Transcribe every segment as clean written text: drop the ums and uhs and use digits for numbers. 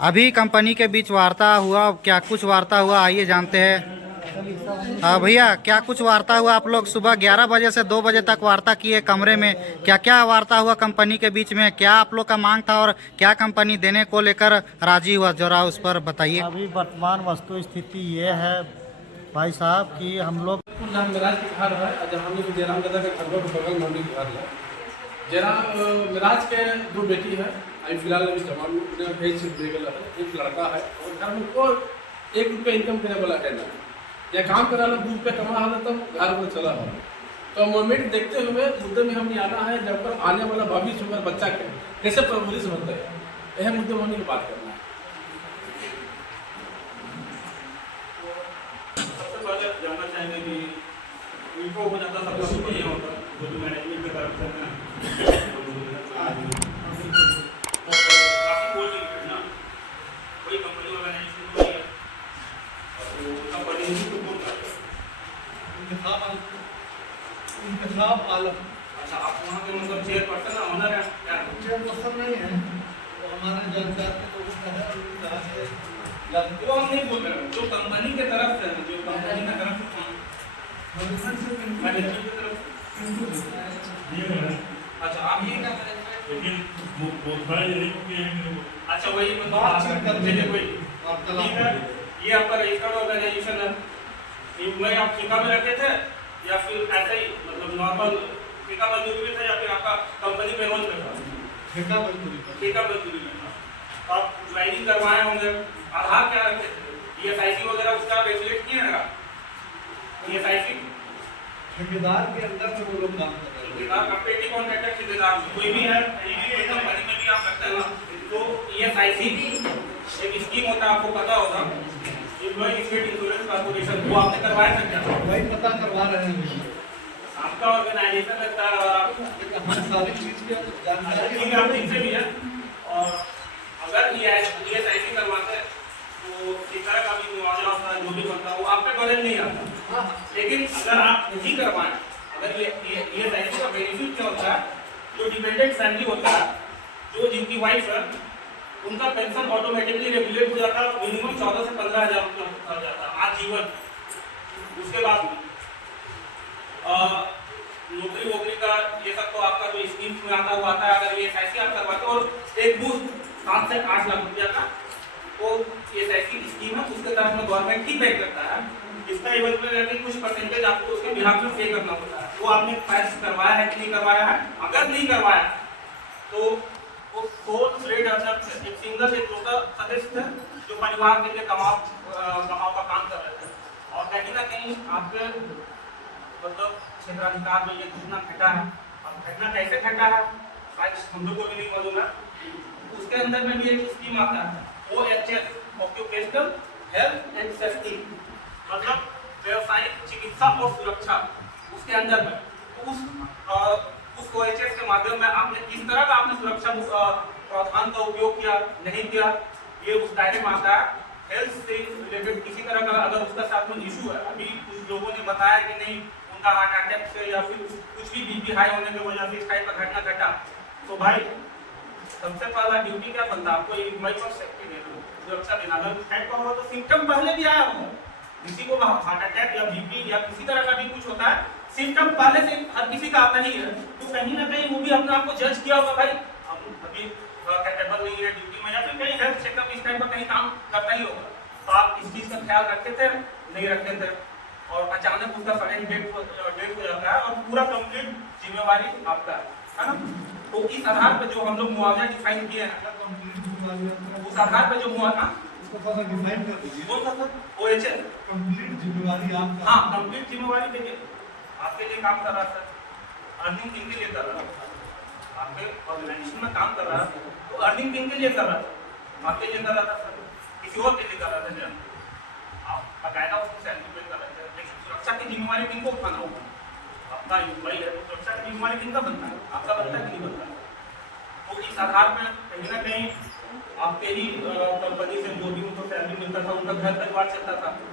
अभी कंपनी के बीच वार्ता हुआ, क्या कुछ वार्ता हुआ आइए जानते हैं। भैया क्या कुछ वार्ता हुआ? आप लोग सुबह 11 बजे से 2 बजे तक वार्ता किए कमरे में, क्या क्या वार्ता हुआ कंपनी के बीच में? क्या आप लोग का मांग था और क्या कंपनी देने को लेकर राजी हुआ, जरा उस पर बताइए। अभी वर्तमान वस्तु स्थिति ये है भाई साहब कि हम लोग जहाँ मिराज के घर है और जहाँ हमने जयराम दादा के घर के बगल में हमने घर है। जयराम मिराज के दो बेटी है, अभी फिलहाल अभी जवान में भेज दे गया है, एक लड़का है और घर में कोई 1 रुपया इनकम करने वाला है ना, या काम करा ला 2 रुपया कमा है तब घर में चला है। तो मोमेंट देखते हुए मुद्दे में हमने आना है, जब पर आने वाला भविष्य में बच्चा के कैसे परवरिश होता है, यह मुद्दे में हमने बात करना है। सबसे पहले जानना चाहेंगे कि इनको हो जाता सब कुछ नहीं होता जो भी मैनेजमेंट की तरफ से ना काफी बोल रही है ना, कोई कंपनी वाला नहीं शुरू नहीं है तो उसका परिणति तो बोल रहा है इंतखाब आलम। अच्छा, आप वहाँ के मतलब चेयरपर्सन ना ऑनर है क्या? चेयरपर्सन नहीं है, तो हमारे जानकार के लोगों का है, उनका है। वो हम नहीं बोल रहे हैं, जो कंपनी के तरफ से जो कंपनी की तरफ से मैनेजमेंट की तरफ से। अच्छा, आप ये क्या करेंगे? लेकिन वो अच्छा, वही मतलब ठीक है, ये आपका रजिस्टर्ड ऑर्गेनाइजेशन है, मैं आप ठेका में रखे थे या फिर ऐसे ही मतलब नॉर्मल ठेका मजदूरी में था या फिर आपका कंपनी पेरोल पे था? ठेका मजदूरी में था। तो आप ज्वाइनिंग करवाए होंगे, आधार क्या रखे थे? ESIC वगैरह उसका रेगुलेट किया है? ESIC ठेकेदार के अंदर में वो लोग काम कर रहे हैं। ठेकेदार का पेटी कॉन्ट्रैक्टर ठेकेदार कोई भी है, कोई कंपनी में भी आप रखते हैं ना, तो ESIC एक स्कीम होता है, आपको पता होगा, एम्प्लॉय स्टेट इंश्योरेंस कॉर्पोरेशन, वो आपने करवाया था क्या? वही पता करवा रहे हैं। आपका ऑर्गेनाइजेशन लगता है और आप हमारे सारी चीज के जानकारी ठीक है, आप ठीक से भी है। और अगर ESIC करवाते हैं तो इस तरह का भी मुआवजा होता है, जो भी बनता है वो आप पे बजट नहीं आता। लेकिन अगर आप नहीं करवाएं, अगर ये ESIC का बेनिफिट क्या होता है, जो डिपेंडेंट फैमिली होता है, जो जिनकी वाइफ है, उनका पेंशन ऑटोमेटिकली रेगुलेट हो जाता है, मिनिमम 14 से 15,000 रुपया हो जाता है आजीवन। उसके बाद नौकरी वोकरी का ये सब तो आपका जो स्कीम में आता हुआ आता है, अगर ESIC आप करवाते हो और एक बूस्ट 7 से 8 लाख रुपया का वो ESIC स्कीम है, उसके तहत में गवर्नमेंट ही पे करता है। इसका इवज में रहकर कुछ परसेंटेज आपको उसके बिहाफ में पे करना होता है। वो आपने पैस करवाया है कि नहीं करवाया है? अगर नहीं करवाया तो वो सोल ट्रेड एक सिंगल एकलौता सदस्य है जो परिवार के लिए कमाओ का काम कर रहे थे, और कहीं ना कहीं आपके मतलब क्षेत्राधिकार में ये घटना घटा है। अब घटना कैसे घटा है शायद हम लोग को भी नहीं मालूम है। उसके अंदर में भी एक स्कीम आता है, OHS occupational health and safety, मतलब व्यावसायिक चिकित्सा और सुरक्षा। उसके अंदर में उस OHS के माध्यम में आपने किस तरह का आपने सुरक्षा प्रावधान का उपयोग किया, नहीं किया, ये उस दायरे में आता है। हेल्थ से रिलेटेड किसी तरह का अगर उसका साथ में इशू है, अभी कुछ लोगों ने बताया कि नहीं उनका हार्ट अटैक से या फिर कुछ भी BP हाई होने की वजह से इस टाइप का घटना घटा, तो भाई सबसे पहला ड्यूटी क्या बनता है? आपको एम्प्लॉय पर सेफ्टी देना, सुरक्षा देना। अगर उस टाइप का हो तो सिम्टम पहले भी आया होगा, किसी को हार्ट अटैक या BP या किसी तरह का भी कुछ होता है, सिम्टम पहले से हर किसी का आता ही है, तो कहीं ना कहीं वो भी अपने आप को जज किया होगा, भाई हम अभी कैपेबल नहीं है ड्यूटी में, या फिर कहीं हेल्थ चेकअप इस टाइप का कहीं काम करता ही होगा। तो आप इस चीज का ख्याल रखते थे, नहीं रखते थे, और अचानक उसका सडन डेथ हो जाता है और पूरा कंप्लीट जिम्मेवारी आपका है ना। तो इस आधार पर जो हम लोग मुआवजा डिफाइन किए हैं, उस आधार पर जो मुआवजा डिफाइन कर दीजिए। OHS कंप्लीट जिम्मेवारी आपका। हाँ, कंप्लीट जिम्मेवारी देखिए आपके लिए काम कर रहा था, अर्निंग किनके लिए कर रहा था? आपके ऑर्गेनाइजेशन में काम कर रहा है तो अर्निंग किनके लिए कर रहा था? आपके लिए कर रहा था सर, किसी और के लिए कर रहा था क्या? आप बकायदा उसको सैलरी पे कर रहे थे, लेकिन सुरक्षा की जिम्मेवारी किनको उठाना होगा? आपका एम्प्लॉय है तो सुरक्षा की जिम्मेवारी किनका बनता है? आपका बनता है कि नहीं बनता है? तो इस आधार पर कहीं ना कहीं आपके ही कंपनी से जो भी उनको सैलरी मिलता था, उनका घर परिवार चलता था सर।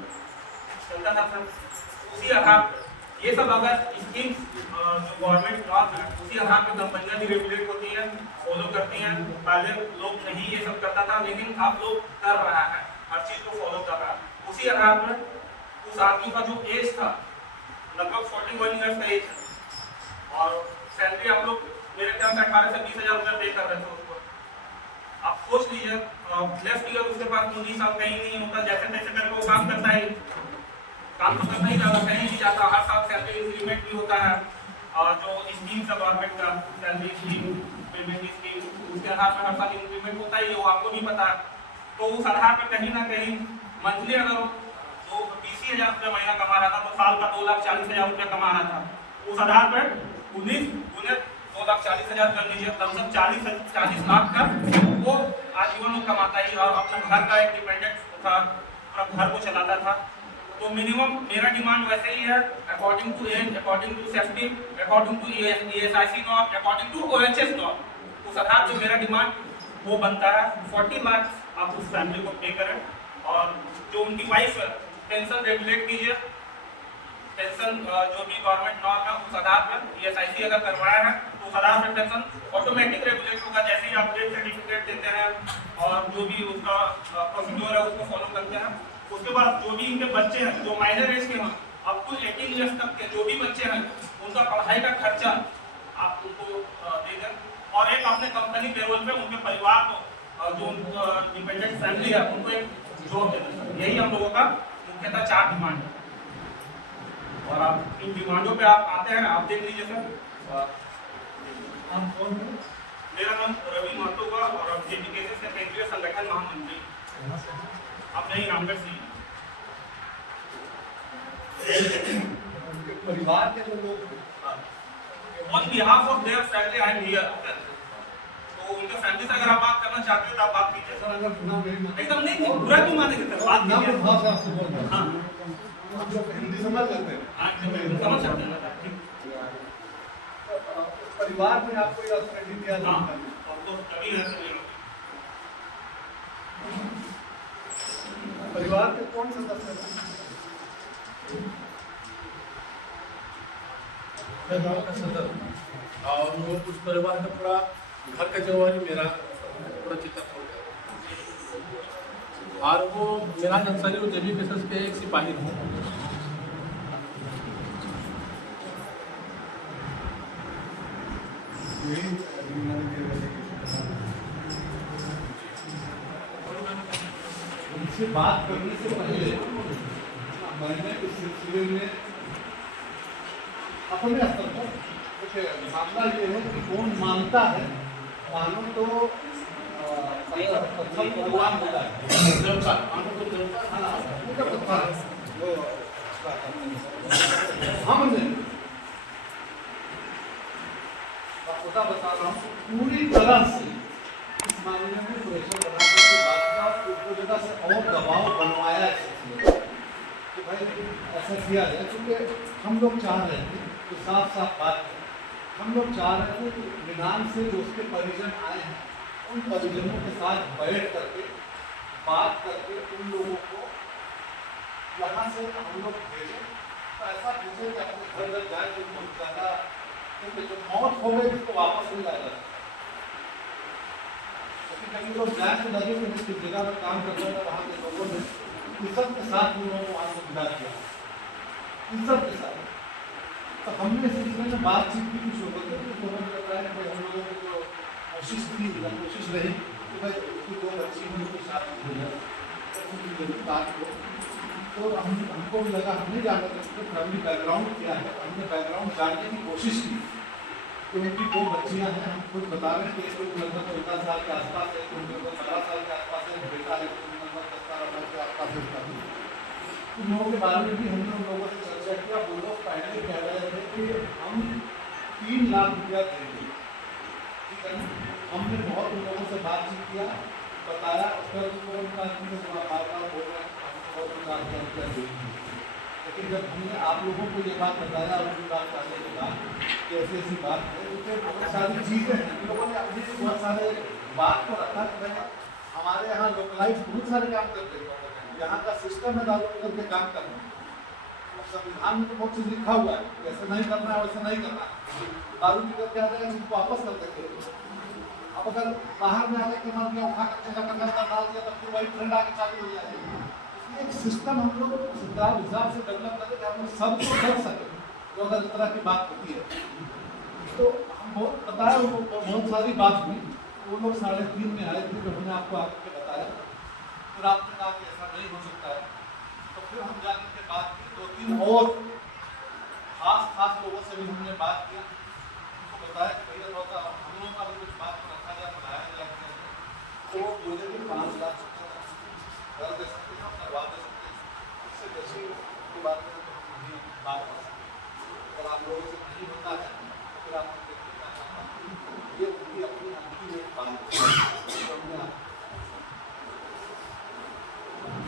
उसी आधार पर ये सब अगर स्कीम जो गवर्नमेंट नॉर्म है उसी आधार पर कंपनियां भी रेगुलेट होती हैं, फॉलो करती हैं। पहले लोग नहीं ये सब करता था, लेकिन अब लोग कर रहा है, हर चीज को फॉलो कर रहा है। उसी आधार पर उस आदमी का जो एज था लगभग 41 ईयर्स का एज है और सैलरी आप लोग मेरे ख्याल से 18 से 20 हजार रुपये पे कर रहे थे उसको। आप सोच लीजिए लेफ्ट ईयर उसके पास 19 साल कहीं नहीं होता, जैसे तैसे करके वो काम करता है, काम तो करना ही जाता, कहीं नहीं जाता। हर साल सैलरी इंक्रीमेंट भी होता है और जो स्कीम है गवर्नमेंट का सैलरी स्कीम, पेमेंट स्कीम, उसके आधार पर हर साल इंक्रीमेंट होता है, ये वो आपको भी पता है। तो उस आधार पर कहीं ना कहीं मंथली अगर वो 20,000 रुपये महीना कमा रहा था तो साल का 2,40,000 रुपये कमा रहा था। उस आधार पर 19 गुने 2,40,000 कर लीजिए, कम से कम 40 लाख का वो आजीवन में कमाता ही और अपना घर का एक डिपेंडेंट था, अपना घर को चलाता था। तो मिनिमम मेरा डिमांड वैसे ही है, according to age, according to safety, according to ESIC norm, according to OHS norm, उस आधार पर मेरा डिमांड वो बनता है 40 लाख आप उस फैमिली को पे करें। और जो उनकी वाइफ है पेंशन रेगुलेट कीजिए, पेंशन जो भी गवर्नमेंट नॉर्म है उस आधार पर ESIC अगर करवाया है तो उस आधार पर पेंशन ऑटोमेटिक रेगुलेट होगा। जैसे ही आप डेथ सर्टिफिकेट देते हैं और जो भी उसका प्रोसीड्योर है उसको फॉलो करते हैं, उसके बाद जो भी इनके बच्चे हैं जो माइनर एज के हैं अप टू 18 ईयर्स तक के जो भी बच्चे हैं उनका पढ़ाई का खर्चा आप उनको दे दें और एक अपने कंपनी पेरोल पे उनके परिवार को जो डिपेंडेंट फैमिली है उनको एक जॉब दे दें। यही हम लोगों का मुख्यतः 4 डिमांड है और आप इन डिमांडों पे आप आते हैं, आप देख लीजिए सर। आप कौन हैं? मेरा नाम रवि महतो हुआ और JPKC से केंद्रीय संगठन महामंत्री, आप नहीं रामगढ़ से। उनके परिवार के जो लोग On behalf of their family, I am here. तो उनके फैमिली से अगर आप बात करना चाहते हैं तो आप बात कीजिए। सर अगर नाम नहीं एकदम नहीं, बुरा क्यों मानेंगे सर, बात नाम कीजिए। भाषा आपसे बोल रहा हाँ हूँ, हम लोग हिंदी समझ लेते हैं। हाँ, समझ सकते हैं। परिवार में आपको यह ऑथोरिटी दिया हाँ, जाता है। और तो तभी है सर ये लोग। परिवार के कौन सदस्य हैं? मैं गाँव का सदर और वो उस परिवार का पूरा घर का जिम्मेवारी मेरा पूरा चिंता हो गया और वो मेरा अंसारी वो JPKC के एक सिपाही हूँ। उनसे बात करने से पहले मैंने इस सिलसिले में अपने स्तर पर देखिए, मामला ये है कि कौन मानता है, मानो तो पत्थर को गुलाम होता है। हमने खुदा बता रहा हूँ पूरी तरह से इस मामले में प्रेशर बनाने के बाद उसको जगह से और दबाव बनवाया कि भाई ऐसा किया जाए, क्योंकि हम लोग चाह रहे थे तो साफ साफ बात है, हम लोग चाह रहे थे कि विधान से जो उसके परिजन आए हैं उन परिजनों के साथ बैठ करके बात करके उन लोगों को यहाँ से हम लोग भेजें, तो ऐसा भेजें कि अपने घर घर जाए तो बहुत ज़्यादा, क्योंकि जो मौत हो गई उसको वापस नहीं लाया जाता। लेकिन कहीं लोग जाए तो लगे कि जिस जगह में काम कर रहे थे वहाँ के लोगों ने इस सब के साथ उन लोगों को वहाँ से विदा किया, इन सब के साथ। तो हमने इस सिलसिले में बातचीत की कुछ लोगों ने, कुछ लोगों ने बताया कि भाई हम लोगों की जो कोशिश थी या कोशिश रही कि भाई उसकी 2 बच्ची हुई तो शादी हो जाए, तो उनकी जरूर बात हो। तो हमको लगा, हम नहीं जानते उसका फैमिली बैकग्राउंड क्या है, हमने बैकग्राउंड जानने की कोशिश की। तो उनकी 2 बच्चियाँ हैं, हम खुद बता रहे हैं कि एक लगभग 14 साल के आसपास है, एक लगभग 15 साल के आसपास है, बेटा है लगभग 10-12 साल के आसपास है। उन लोगों के बारे में भी हमने उन लोगों से चर्चा किया। वो लोग पहले कह रहे थे कि हम 3 लाख रुपया देंगे, ठीक है। हमने बहुत उन लोगों से बातचीत किया, बताया, उसका उनका बार-बार बोल रहे हैं बहुत 4 लाख रुपया देंगे। लेकिन जब हमने आप लोगों को ये बात बताया और उनकी बात करने के बाद कि ऐसी ऐसी बात है, उससे बहुत सारी चीज़ें हैं, इन लोगों ने अपनी बहुत सारे बात को रखा कि हमारे यहाँ लोकलाइज बहुत सारे काम करते हैं, यहाँ का सिस्टम है दारू करके काम करना। संविधान में तो बहुत चीज लिखा हुआ है, ऐसा नहीं करना है, वैसा नहीं करना है। दारू पी करके आता है उसको वापस कर देते हैं। अब अगर बाहर में आने के मान लिया उठा करके जाकर अंदर डाल दिया तो फिर वही ट्रेंड आके चालू हो जाएगा। इसलिए एक सिस्टम हम लोग सरकार हिसाब से डेवलप करें कि हम लोग सबको कर सके जो अगर इस तरह की बात होती है। तो हम बहुत बताया उनको, बहुत सारी बात हुई। वो लोग 3:30 में आए थे, जो हमने आपको आके बताया। फिर आपने कहा कि ऐसा नहीं हो सकता है, तो फिर हम जाने के बाद 2-3 और खास लोगों से भी हमने बात किया, उनको बताया कि भैया थोड़ा सा हम लोगों का भी कुछ बात को रखा जाए, बढ़ाया जाए। तो वो बोले कि 5 लाख कर दे सकते हैं, करवा दे सकते हैं। इससे जैसे की बात करें तो हम भी बात कर सकते हैं। अगर आप लोगों से नहीं होता है तो फिर आप ये उनकी अपनी एक बात है।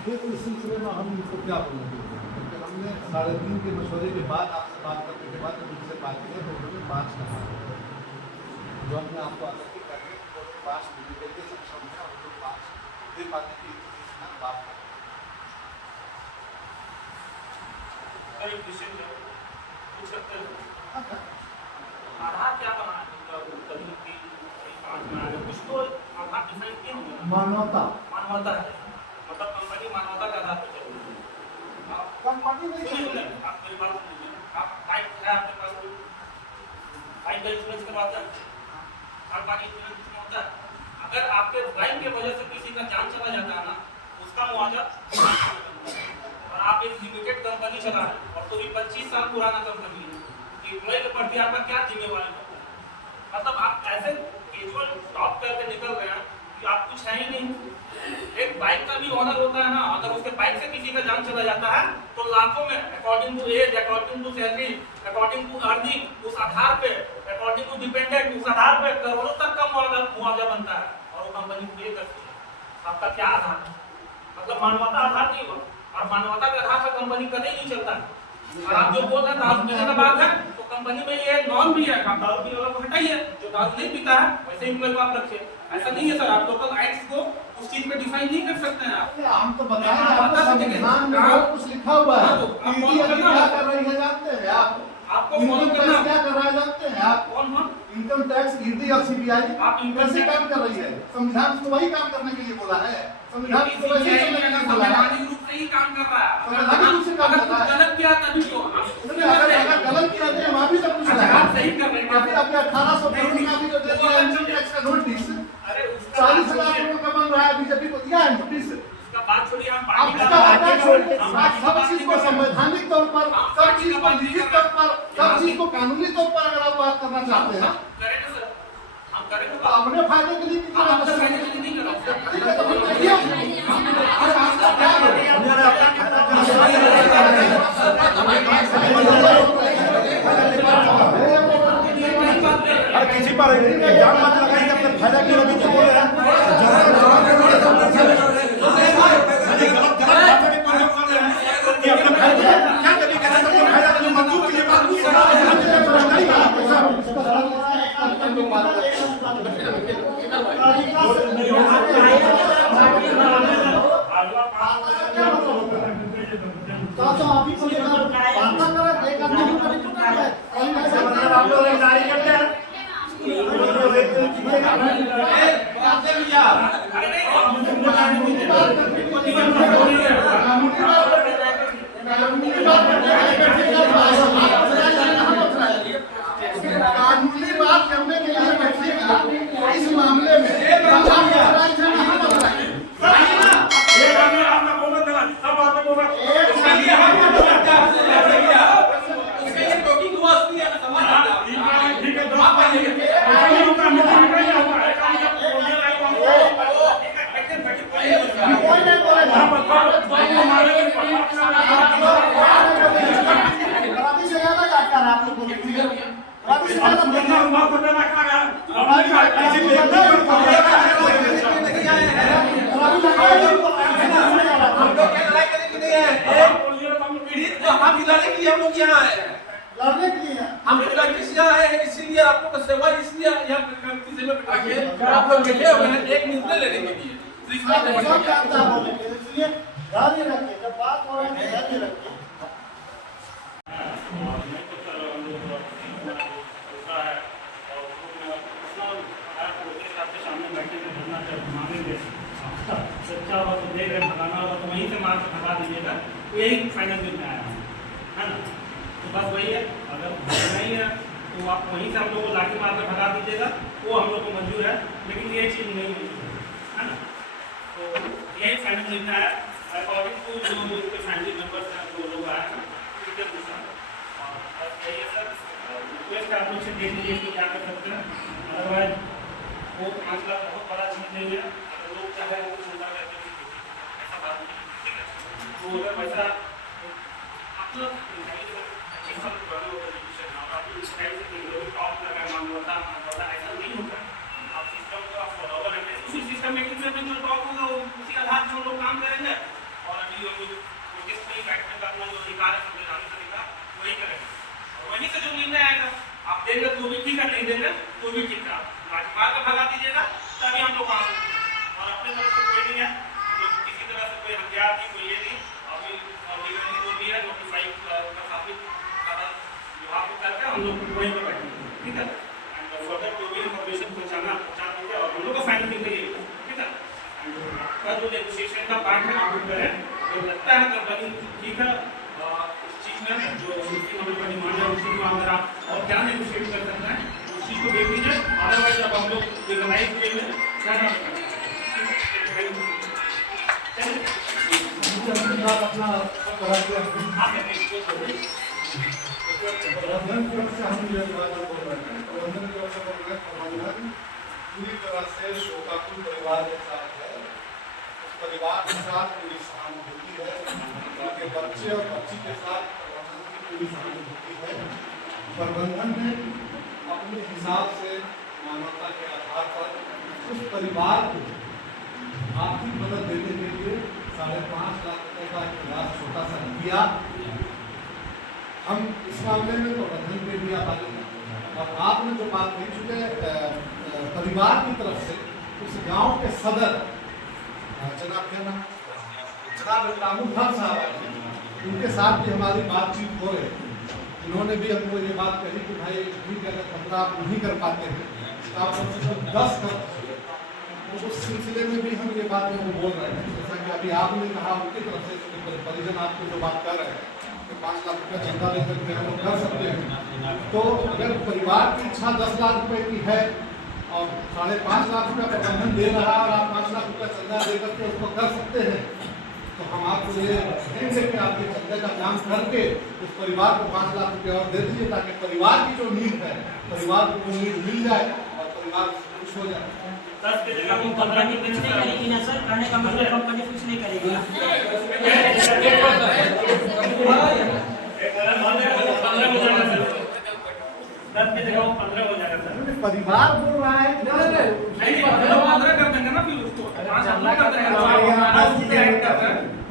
फिर इस सिलसिले में हम इनको क्या बोलेंगे, क्योंकि हमने 3:30 के मशवरे के बाद आपसे बात करने के बाद जब उनसे बात की तो उन्होंने 5 कहा, जो हमने आपको आगे करके 5 मिनट के सक्षम है, उनको 5 दे पाने की बात करें। आधार क्या बनाना है? कुछ तो आधार डिफाइन किया होगा। मानवता है, मतलब कंपनी मानवता के आधार पर चलेगी। कंपनी नहीं सुनिए, आप मेरी बात सुनिए। आप बाइक है आपके पास, बाइक का इंश्योरेंस करवाते हैं, हर बाइक इंश्योरेंस होता है। अगर आपके बाइक की वजह से किसी का जान चला जाता है ना, उसका मुआवजा, और आप एक लिमिटेड कंपनी चला रहे हैं और तो भी 25 साल पुराना कंपनी है, एम्प्लॉय के प्रति आपका क्या जिम्मेवारी होता है? मतलब आप ऐसे कैजुअल टॉप करके निकल गए हैं कि आप कुछ है ही नहीं। एक बाइक का भी ऑनर होता है ना, अगर उसके बाइक से किसी का जान चला जाता है तो लाखों में, according to age, according to salary, according to earning, उस आधार पे, अकॉर्डिंग टू डिपेंडेंट, उस आधार पे करोड़ों तक का मुआवजा बनता है और वो कंपनी पे करती है। आपका क्या आधार है? मतलब मानवता आधार नहीं हुआ, और मानवता के आधार पर कंपनी कभी नहीं चलता है। और आप जो बोल रहे हैं दारू पीने का बात है, तो कंपनी में ये नॉर्म भी है, आप दारू पीने वाला को हटाइए, जो दारू नहीं पीता है वैसे एम्प्लॉय को आप रखिए। ऐसा नहीं है सर, आप लोकल एक्ट्स को उस चीज में डिफाइन नहीं कर सकते हैं आप। हम तो बताएं आपको संविधान में बहुत कुछ लिखा हुआ है। ईडी अभी क्या कर रही है जानते हैं आप? आपको इनकम टैक्स क्या कर रहा है जानते हैं आप? कौन? इनकम टैक्स, ईडी और सीबीआई आप कैसे काम कर रही है? संविधान को वही काम करने के लिए बोला है। संविधान को वैसे ही करने के लिए बोला है। संवैधानिक रूप से ही काम कर रहा है। संवैधानिक रूप से काम कर रहा है। गलत किया तभी तो अगर गलत किया तो वहाँ भी सब कुछ है। सही कर रहे हैं। अभी आपके 1800 का भी जो दे दिया इनकम टैक्स का नोटिस, अरे उसका 40 लाख रुपए का बन रहा है, बीजेपी को दिया है नोटिस। उसका बात छोड़िए, हम आप पार्टी इसका बात छोड़िए, सब चीज को संवैधानिक तौर पर, सब चीज को लिखित तौर पर, सब चीज को कानूनी तौर पर अगर आप बात करना चाहते हैं करेंगे सर, हम करेंगे। तो अपने फायदे के लिए हम अपने फायदे के लिए नहीं कर रहे हैं। ठीक है, तो फिर कहिए। अरे आपका क्या किसी पर जान मत लगाइए, अपने फायदा के लिए नहीं बोल रहे हैं। कानूनी बात करने के लिए बैठिएगा इस मामले में। इसीलिए आपको सेवा, इसलिए आप लोग बैठे हुए हैं एक निर्णय लेने के लिए। सच्चा होगा तो देख रहे भगाना होगा तो वहीं से मार के भगा दीजिएगा, तो यही फाइनल में आया है ना। तो बस वही है, अगर नहीं है तो आप वहीं से हम लोग को लाठी मार कर भगा दीजिएगा, वो हम लोग को मंजूर है, लेकिन ये चीज़ नहीं मंजूर है ना। तो यही फाइनल निर्णय है अकॉर्डिंग टू जो उसके फैमिली मेम्बर्स हैं, जो लोग आए हैं उनके अनुसार। और यही है सर, रिक्वेस्ट आप लोग से देख लीजिए कि क्या कर सकते हैं, अदरवाइज वो 5 लाख बहुत बड़ा चीज़ नहीं है, अगर लोग चाहे वो चिंता करके ऐसा बात नहीं, ठीक है। तो अगर वैसा आप लोग अच्छी सब बड़े होकर आप इस टाइप से टॉप लगा मान होता ऐसा नहीं होता। आप सिस्टम को आप फॉलो करेंगे, उसी सिस्टम में जो टॉप होगा वो उसी आधार पर लोग काम करेंगे, और अभी हम लोग नोटिस पे बैठने का अपना जो अधिकार है संविधानिक अधिकार वही करेंगे, और वहीं से जो निर्णय आएगा आप देंगे तो भी ठीक है, नहीं देंगे तो भी ठीक है। राजमार्ग का भगा दीजिएगा तभी हम लोग काम करेंगे, और अपने तरफ से कोई नहीं है, हम लोग किसी तरह से कोई हथियार नहीं, कोई ये नहीं, अभी लीगली जो भी है नोटिफाई प्रशासनिक विभाग को करके हम लोग वहीं पर बैठेंगे, ठीक है। एंड फर्दर जो भी इन्फॉर्मेशन पहुँचा दीजिए, और हम लोग का फाइनल नहीं है, ठीक है। आपका जो नेगोशिएशन का पार्ट है आप करें, तो लगता है कंपनी ठीक है उस चीज़ में जो उसकी हम लोग का डिमांड है, उसी को अगर आप और क्या नेगोशिएट कर सकते हैं उस चीज़ को देख लीजिए, अदरवाइज अब हम लोग रिकॉग्नाइज वे में अपना प्रबंधन की ओर से हम ये बात बोल रहे हैं, प्रबंधन की ओर से बोल रहे हैं, प्रबंधन पूरी तरह से शोकाकुल परिवार के साथ है, उस परिवार के साथ पूरी सहानुभूति है, उनके बच्चे और बच्ची के साथ प्रबंधन की पूरी सहानुभूति है। प्रबंधन ने अपने हिसाब से मानवता के आधार पर उस परिवार को आर्थिक मदद देने के लिए 5.5 लाख रुपए का एक प्रयास छोटा सा किया। हम इस मामले में प्रबंधन के भी आभारी हैं, और आपने जो बात कही, चुके परिवार की तरफ से उस गांव के सदर जनाब क्या नाम, जनाब रामू खान साहब आए, उनके साथ भी हमारी बातचीत हो रही है। इन्होंने भी हमको ये बात कही कि भाई ठीक है, अगर 15 आप नहीं कर पाते हैं तो आप 10 कर, तो उस सिलसिले में भी हम ये बात उनको बोल रहे हैं। जैसा कि अभी आपने कहा उनकी तरफ से परिजन आपको जो बात कर रहे हैं कि 5 लाख रुपये चंदा लेकर के हम लोग कर सकते हैं, तो अगर परिवार की इच्छा 10 लाख रुपए की है और 5.5 लाख रुपये प्रबंधन दे रहा है और आप 5 लाख रुपये चंदा देकर के उसको कर सकते हैं, तो हम आपको ये कहेंगे कि आपके चंदे का काम करके उस परिवार को 5 लाख रुपये और दे दीजिए, ताकि परिवार की जो नीड है, परिवार को वो नीड मिल जाए और परिवार खुश हो जाए। 10 की जगह 15 की कुछ नहीं करेगी ना सर, कहने का मतलब कंपनी कुछ नहीं करेगी। 10 की जगह 15 हो जाएगा सर। परिवार बोल रहा है नहीं 15 कर देंगे ना, फिर उसको 5 लाख कर देंगे,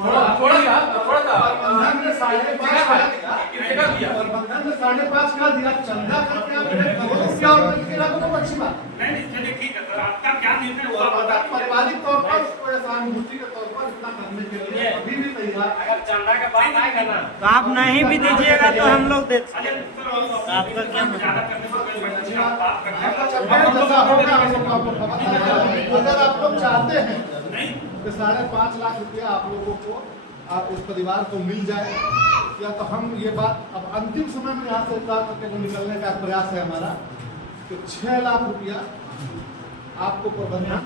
थोड़ा सा प्रबंधन ने 5.5 का दिया चंदा करके आप रुपया और तो अच्छी बात नहीं, चलिए ठीक है सर, आपका क्या निर्णय हुआ है। पारिवारिक तौर पर उसको सहानुभूति के तौर पर इतना करने के लिए अभी भी तैयार। अगर चंदा का बात आएगा ना तो आप नहीं भी दीजिएगा तो हम लोग दे आपका क्या ज्यादा करने से कोई बात नहीं, आप बात करना जैसा होगा हम लोग आपको पता चलेगा। अगर आप लोग चाहते हैं नहीं कि 5.5 लाख रुपया आप लोगों को आप उस परिवार को मिल जाए, या तो हम ये बात अब अंतिम समय में यहाँ से उतार करके वो निकलने का प्रयास है हमारा कि 6 लाख रुपया आपको प्रबंधन,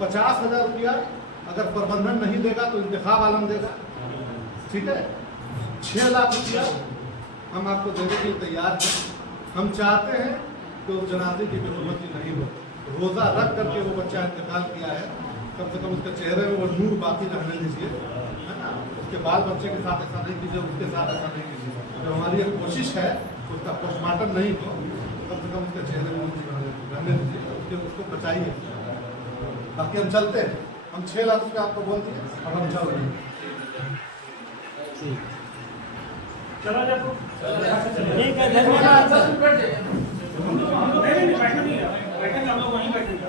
50,000 रुपया अगर प्रबंधन नहीं देगा तो इंतखाब आलम देगा, ठीक है। 6 लाख रुपया हम आपको देने के लिए तैयार हैं। हम चाहते हैं कि उस जनाजे की बेहुरमती नहीं हो, रोज़ा रख करके वो बच्चा इंतकाल किया है, कम से कम उसके चेहरे में वो नूर बाकी रहने दीजिए, है ना। उसके बाल बच्चे के साथ ऐसा नहीं कीजिए, उसके साथ ऐसा नहीं कीजिए। जो हमारी एक कोशिश है उसका पोस्टमार्टम नहीं हो, कम से कम उसके चेहरे में रहने दीजिए, उसको बचाइए। बाकी हम चलते हैं, हम 6 लाख रुपये आपको बोल दिए और हम चल रहे हैं। चलो जब ठीक है, धन्यवाद। नहीं बैठना नहीं है, बैठेंगे हम लोग वहीं बैठेंगे।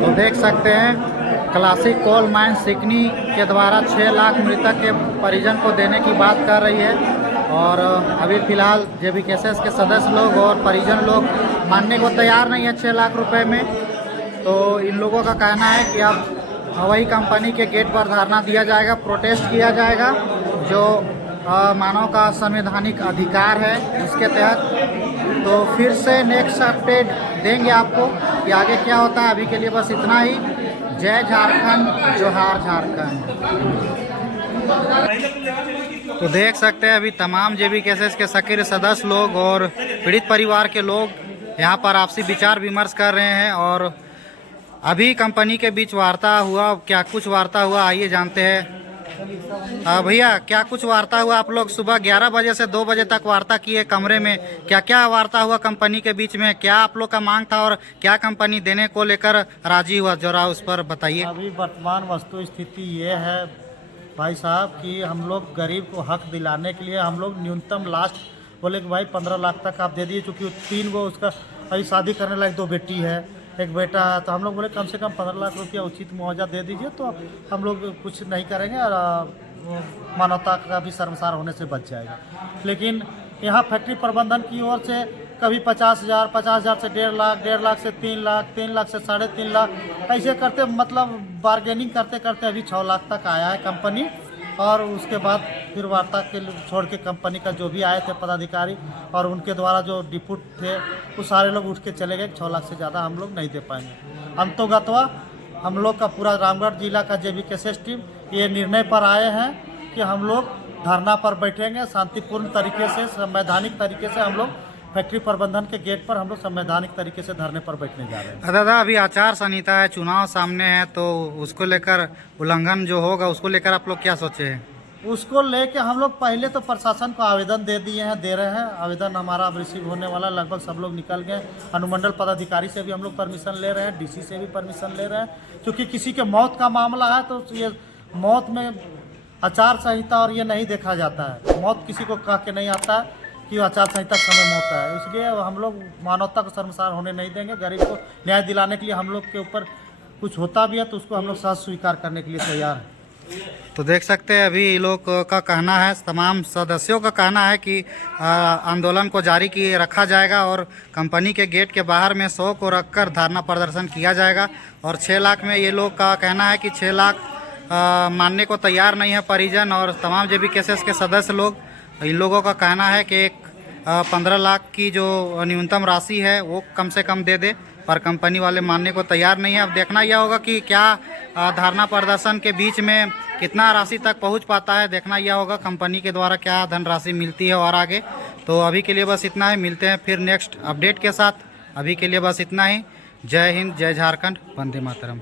तो देख सकते हैं क्लासिक कोल माइन सिकनी के द्वारा 6 लाख मृतक के परिजन को देने की बात कर रही है, और अभी फ़िलहाल JBKSS के सदस्य लोग और परिजन लोग मानने को तैयार नहीं है 6 लाख रुपए में। तो इन लोगों का कहना है कि अब वही कंपनी के गेट पर धरना दिया जाएगा, प्रोटेस्ट किया जाएगा, जो मानव का संवैधानिक अधिकार है इसके तहत। तो फिर से नेक्स्ट अपडेट देंगे आपको कि आगे क्या होता है। अभी के लिए बस इतना ही। जय झारखंड, जोहार झारखंड। तो देख सकते हैं अभी तमाम JBKSS के सक्रिय सदस्य लोग और पीड़ित परिवार के लोग यहाँ पर आपसी विचार विमर्श कर रहे हैं। और अभी कंपनी के बीच वार्ता हुआ, क्या कुछ वार्ता हुआ आइए जानते हैं। भैया क्या कुछ वार्ता हुआ? आप लोग सुबह 11 बजे से 2 बजे तक वार्ता किए कमरे में, क्या क्या वार्ता हुआ कंपनी के बीच में? क्या आप लोग का मांग था और क्या कंपनी देने को लेकर राजी हुआ? जरा उस पर बताइए। अभी वर्तमान वस्तु स्थिति ये है भाई साहब कि हम लोग गरीब को हक दिलाने के लिए हम लोग न्यूनतम लास्ट बोले कि भाई 15 लाख तक आप दे दीजिए, क्योंकि 3 गो उसका अभी शादी करने लायक 2 बेटी है, 1 बेटा है। तो हम लोग बोले कम से कम 15 लाख रुपया उचित मुआवजा दे दीजिए, तो हम लोग कुछ नहीं करेंगे और मानवता का भी शर्मसार होने से बच जाएगा। लेकिन यहाँ फैक्ट्री प्रबंधन की ओर से कभी 50,000, 50,000 से 1.5 लाख, 1.5 लाख से 3 लाख, 3 लाख से 3.5 लाख, ऐसे करते मतलब बार्गेनिंग करते करते अभी 6 लाख तक आया है कंपनी। और उसके बाद फिर वार्ता के छोड़ के कंपनी का जो भी आए थे पदाधिकारी और उनके द्वारा जो डिपुट थे वो सारे लोग उठ के चले गए। 6 लाख से ज़्यादा हम लोग नहीं दे पाएंगे। अंतोगत्वा हम लोग का पूरा रामगढ़ जिला का JBKSS टीम ये निर्णय पर आए हैं कि हम लोग धरना पर बैठेंगे शांतिपूर्ण तरीके से, संवैधानिक तरीके से। हम लोग फैक्ट्री प्रबंधन के गेट पर हम लोग संवैधानिक तरीके से धरने पर बैठने जा रहे हैं। दादा अभी आचार संहिता है, चुनाव सामने है, तो उसको लेकर उल्लंघन जो होगा उसको लेकर आप लोग क्या सोचे हैं? उसको लेके हम लोग पहले तो प्रशासन को आवेदन दे दिए हैं, दे रहे हैं। आवेदन हमारा अब रिसीव होने वाला, लगभग सब लोग निकल गए। अनुमंडल पदाधिकारी से भी हम लोग परमिशन ले रहे हैं, DC से भी परमिशन ले रहे हैं, क्योंकि किसी के मौत का मामला है तो ये मौत में आचार संहिता और ये नहीं देखा जाता है। मौत किसी को कह के नहीं आता है कि आचार संहिता समय मौत है। इसलिए हम लोग मानवता को शर्मसार होने नहीं देंगे। गरीब को न्याय दिलाने के लिए हम लोग के ऊपर कुछ होता भी है तो उसको हम लोग साथ स्वीकार करने के लिए तैयार हैं। तो देख सकते हैं अभी लोग का कहना है, तमाम सदस्यों का कहना है कि आंदोलन को जारी किए रखा जाएगा और कंपनी के गेट के बाहर में 100 को रखकर धरना प्रदर्शन किया जाएगा। और 6 लाख में ये लोग का कहना है कि 6 लाख मानने को तैयार नहीं है परिजन और तमाम JBKSS के सदस्य लोग। इन लोगों का कहना है कि 15 लाख की जो न्यूनतम राशि है वो कम से कम दे दे, पर कंपनी वाले मानने को तैयार नहीं है। अब देखना यह होगा कि क्या धरना प्रदर्शन के बीच में कितना राशि तक पहुंच पाता है। देखना यह होगा कंपनी के द्वारा क्या धनराशि मिलती है और आगे। तो अभी के लिए बस इतना ही, मिलते हैं फिर नेक्स्ट अपडेट के साथ। अभी के लिए बस इतना ही। जय हिंद, जय झारखंड, वंदे मातरम।